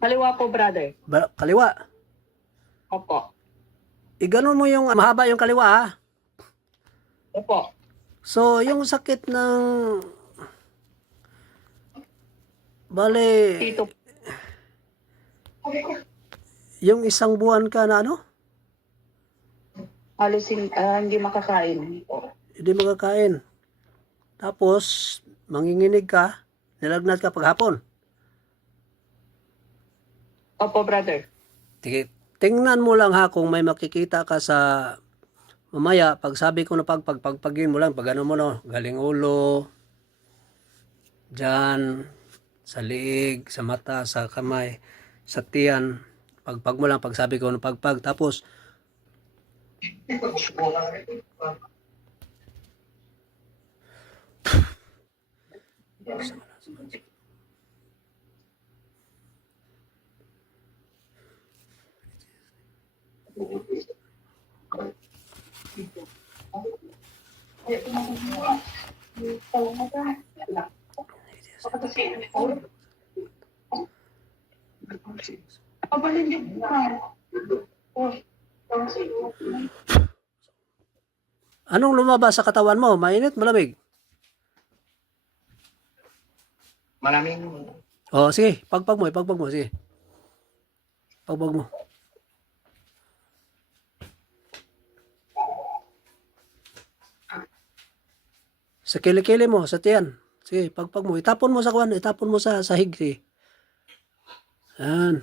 Kaliwa po, brother. Kaliwa. Opo. Iganon mo yung mahaba yung kaliwa ha. Opo. So, yung sakit ng bale, Dito. yung isang buwan ka na ano? Halos hindi makakain. Hindi makakain. Tapos, manginginig ka, nilagnat ka paghapon. Opo, brother. Sige, tingnan mo lang ha kung may makikita ka sa mamaya, pag sabi ko na pagpagpagin mo lang, pag ano mo no, galing ulo, dyan, sa liig, sa mata, sa kamay, sa tiyan, pagpag mo lang, pag sabi ko na pagpag, tapos, anong lumabas sa katawan mo? Mainit, malamig? Maraming. O, sige, pagpag mo, sige. Pagpag mo. Sa kilikili mo, sa tiyan. Sige, pagpag mo. Itapon mo sa kuwan, itapon mo sa sahig. Sige. Yan.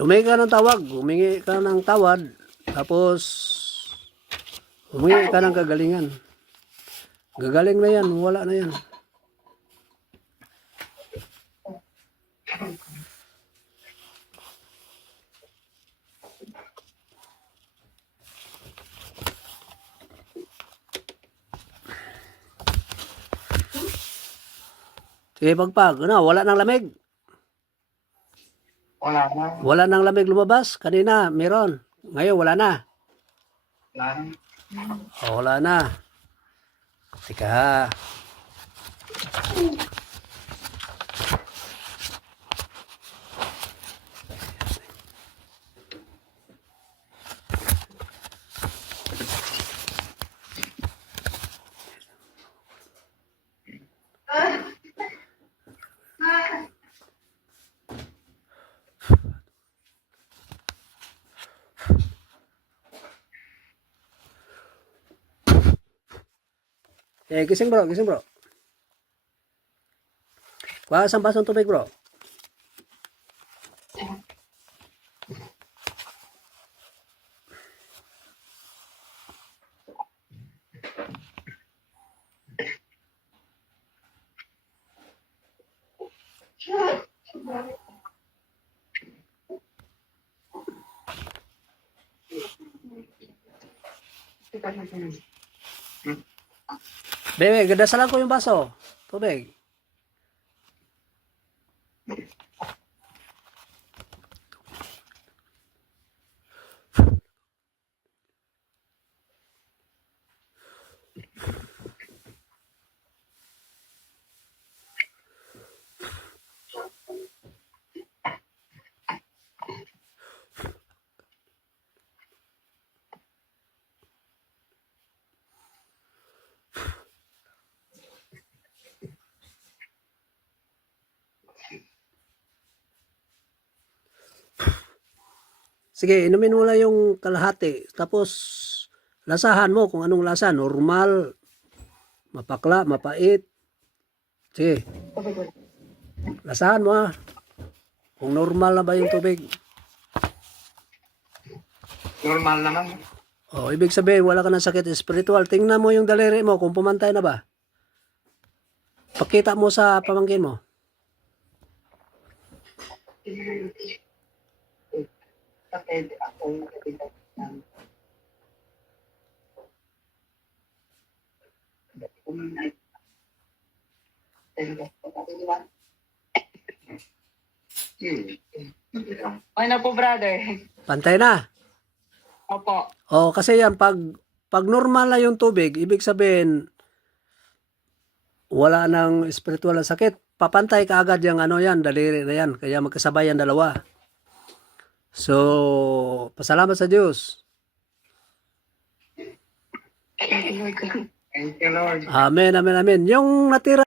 Humingi ka ng tawag, humingi ka ng tawad, tapos humingi ka ng kagalingan. Gagaling na yan, wala na yan. Sige, pagpag. Ano, wala nang lamig. Wala na. Wala nang lamig lumabas. Kanina, meron. Ngayon, wala na. Wala na. O, wala na. Tika. Eh, gising bro, gising bro. Kuha isang basong tubig bro. Bebe, gadasalan ko yung baso. Tubig. Sige, inumin mo lang yung kalahati. Tapos, lasahan mo kung anong lasa. Normal, mapakla, mapait. Sige, lasahan mo ha. Kung normal na ba yung tubig. Normal naman. O, ibig sabihin, wala ka ng sakit spiritual. Tingnan mo yung daliri mo kung pumantay na ba. Pakita mo sa pamangkin mo. Sakit ako. Okay na po, brother. Pantay na. Opo. O, kasi yan, pag normal na yung tubig, ibig sabihin, wala nang spiritual na sakit. Papantay ka agad yung ano yan, daliri na yan. Kaya magkasabay yan dalawa. So, pasalamat sa Diyos. Thank you, Lord. Amen, amen, amen. Yung natira